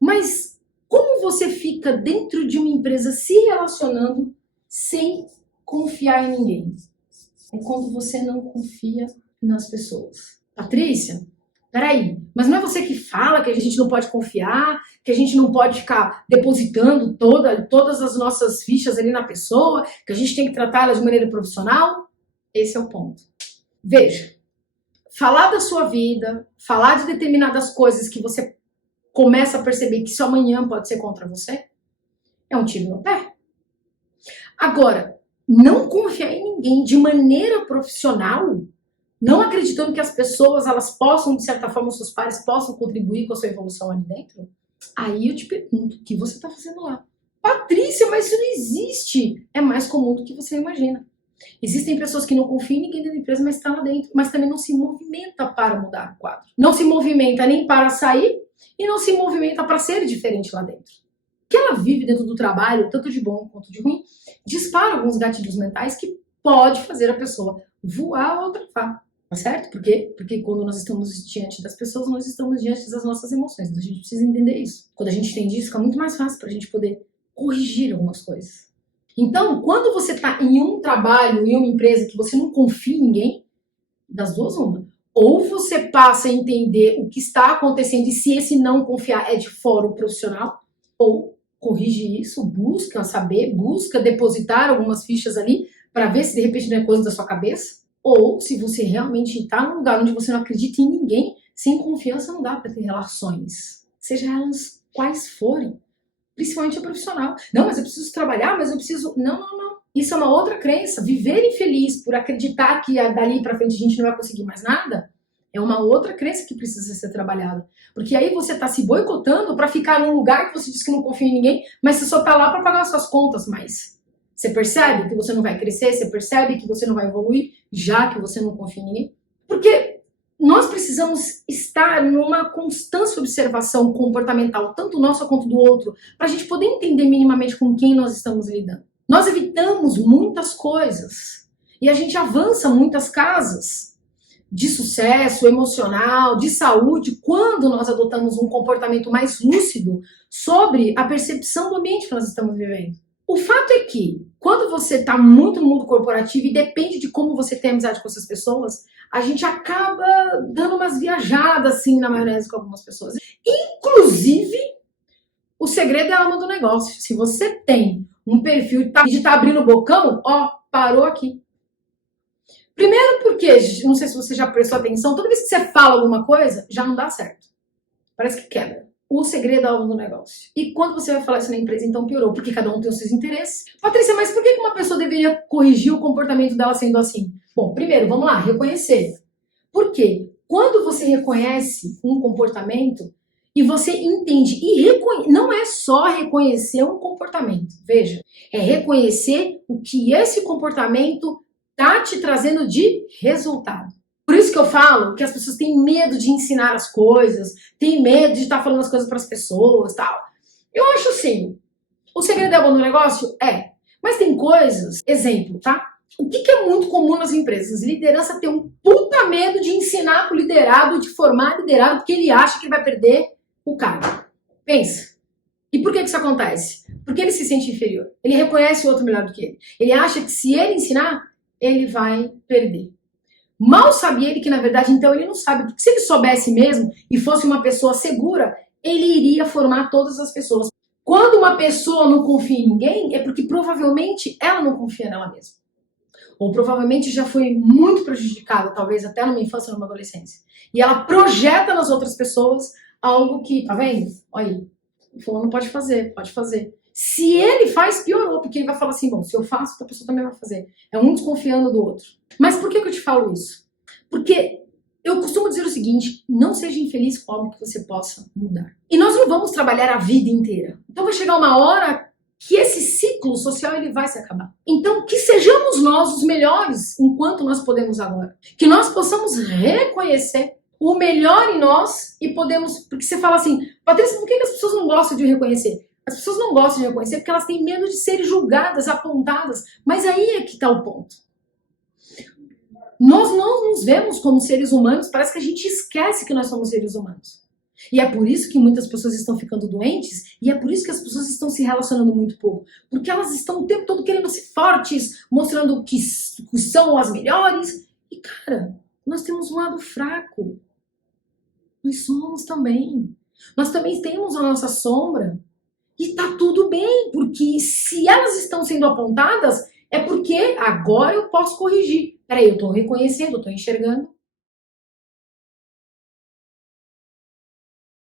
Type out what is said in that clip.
Mas como você fica dentro de uma empresa se relacionando sem confiar em ninguém? É quando você não confia nas pessoas. Patrícia, peraí, mas não é você que fala que a gente não pode confiar, que a gente não pode ficar depositando todas as nossas fichas ali na pessoa, que a gente tem que tratá-la de maneira profissional? Esse é o ponto. Veja, falar da sua vida, falar de determinadas coisas que você começa a perceber que isso amanhã pode ser contra você, é um tiro no pé. Agora, não confiar em ninguém de maneira profissional, não acreditando que as pessoas, elas possam, de certa forma, os seus pares possam contribuir com a sua evolução ali dentro, aí eu te pergunto, o que você está fazendo lá? Patrícia, mas isso não existe. É mais comum do que você imagina. Existem pessoas que não confiam em ninguém dentro da empresa, mas está lá dentro, mas também não se movimenta para mudar o quadro. Não se movimenta nem para sair e não se movimenta para ser diferente lá dentro. O que ela vive dentro do trabalho, tanto de bom quanto de ruim, dispara alguns gatilhos mentais que pode fazer a pessoa voar ou atrapalhar. Tá certo? Por quê? Porque quando nós estamos diante das pessoas, nós estamos diante das nossas emoções. Então a gente precisa entender isso. Quando a gente entende isso, fica muito mais fácil para a gente poder corrigir algumas coisas. Então, quando você está em um trabalho, em uma empresa que você não confia em ninguém, das duas uma. Ou você passa a entender o que está acontecendo e se esse não confiar é de fora profissional, ou corrige isso, busca saber, busca depositar algumas fichas ali para ver se de repente não é coisa da sua cabeça. Ou se você realmente está num lugar onde você não acredita em ninguém, sem confiança não dá para ter relações. Seja elas quais forem. Principalmente a profissional. Não, mas eu preciso trabalhar, mas eu preciso... Não. Isso é uma outra crença. Viver infeliz por acreditar que dali para frente a gente não vai conseguir mais nada é uma outra crença que precisa ser trabalhada. Porque aí você está se boicotando para ficar num lugar que você diz que não confia em ninguém, mas você só está lá para pagar as suas contas, mas você percebe que você não vai crescer, você percebe que você não vai evoluir, já que você não confia em ninguém. Porque nós precisamos estar numa constante observação comportamental, tanto nossa quanto do outro, para a gente poder entender minimamente com quem nós estamos lidando. Nós evitamos muitas coisas e a gente avança muitas casas de sucesso emocional, de saúde, quando nós adotamos um comportamento mais lúcido sobre a percepção do ambiente que nós estamos vivendo. O fato é que, quando você está muito no mundo corporativo e depende de como você tem amizade com essas pessoas, a gente acaba dando umas viajadas assim na maionese com algumas pessoas. Inclusive, o segredo é a alma do negócio. Se você tem um perfil de tá abrindo o bocão, ó, parou aqui. Primeiro porque, não sei se você já prestou atenção, toda vez que você fala alguma coisa, já não dá certo. Parece que quebra. O segredo é a alma do negócio. E quando você vai falar isso na empresa, então piorou, porque cada um tem os seus interesses. Patrícia, mas por que uma pessoa deveria corrigir o comportamento dela sendo assim? Bom, primeiro, vamos lá, reconhecer. Por quê? Quando você reconhece um comportamento e você entende, não é só reconhecer um comportamento, veja, é reconhecer o que esse comportamento está te trazendo de resultado. Por isso que eu falo que as pessoas têm medo de ensinar as coisas, têm medo de estar falando as coisas para as pessoas, tal. Eu acho assim, o segredo é bom no negócio? É. Mas tem coisas, exemplo, tá? O que é muito comum nas empresas? Liderança tem um puta medo de ensinar pro liderado, de formar liderado, porque ele acha que vai perder o cargo. Pensa. E por que isso acontece? Porque ele se sente inferior. Ele reconhece o outro melhor do que ele. Ele acha que se ele ensinar, ele vai perder. Mal sabe ele que, na verdade, então ele não sabe. Porque se ele soubesse mesmo e fosse uma pessoa segura, ele iria formar todas as pessoas. Quando uma pessoa não confia em ninguém, é porque provavelmente ela não confia nela mesma. Ou provavelmente já foi muito prejudicada, talvez até numa infância ou numa adolescência. E ela projeta nas outras pessoas algo que, tá vendo? Olha aí, o fulano pode fazer, pode fazer. Se ele faz, piorou, porque ele vai falar assim, bom, se eu faço, outra pessoa também vai fazer. É um desconfiando do outro. Mas por que eu te falo isso? Porque eu costumo dizer o seguinte, não seja infeliz com algo que você possa mudar. E nós não vamos trabalhar a vida inteira. Então vai chegar uma hora que esse ciclo social ele vai se acabar. Então que sejamos nós os melhores enquanto nós podemos agora. Que nós possamos reconhecer o melhor em nós e podemos... Porque você fala assim, Patrícia, por que as pessoas não gostam de reconhecer? As pessoas não gostam de reconhecer porque elas têm medo de serem julgadas, apontadas. Mas aí é que está o ponto. Nós não nos vemos como seres humanos, parece que a gente esquece que nós somos seres humanos. E é por isso que muitas pessoas estão ficando doentes, e é por isso que as pessoas estão se relacionando muito pouco. Porque elas estão o tempo todo querendo ser fortes, mostrando que são as melhores. E, cara, nós temos um lado fraco. Nós somos também. Nós também temos a nossa sombra. E tá tudo bem, porque se elas estão sendo apontadas, é porque agora eu posso corrigir. Peraí, eu tô reconhecendo, eu tô enxergando.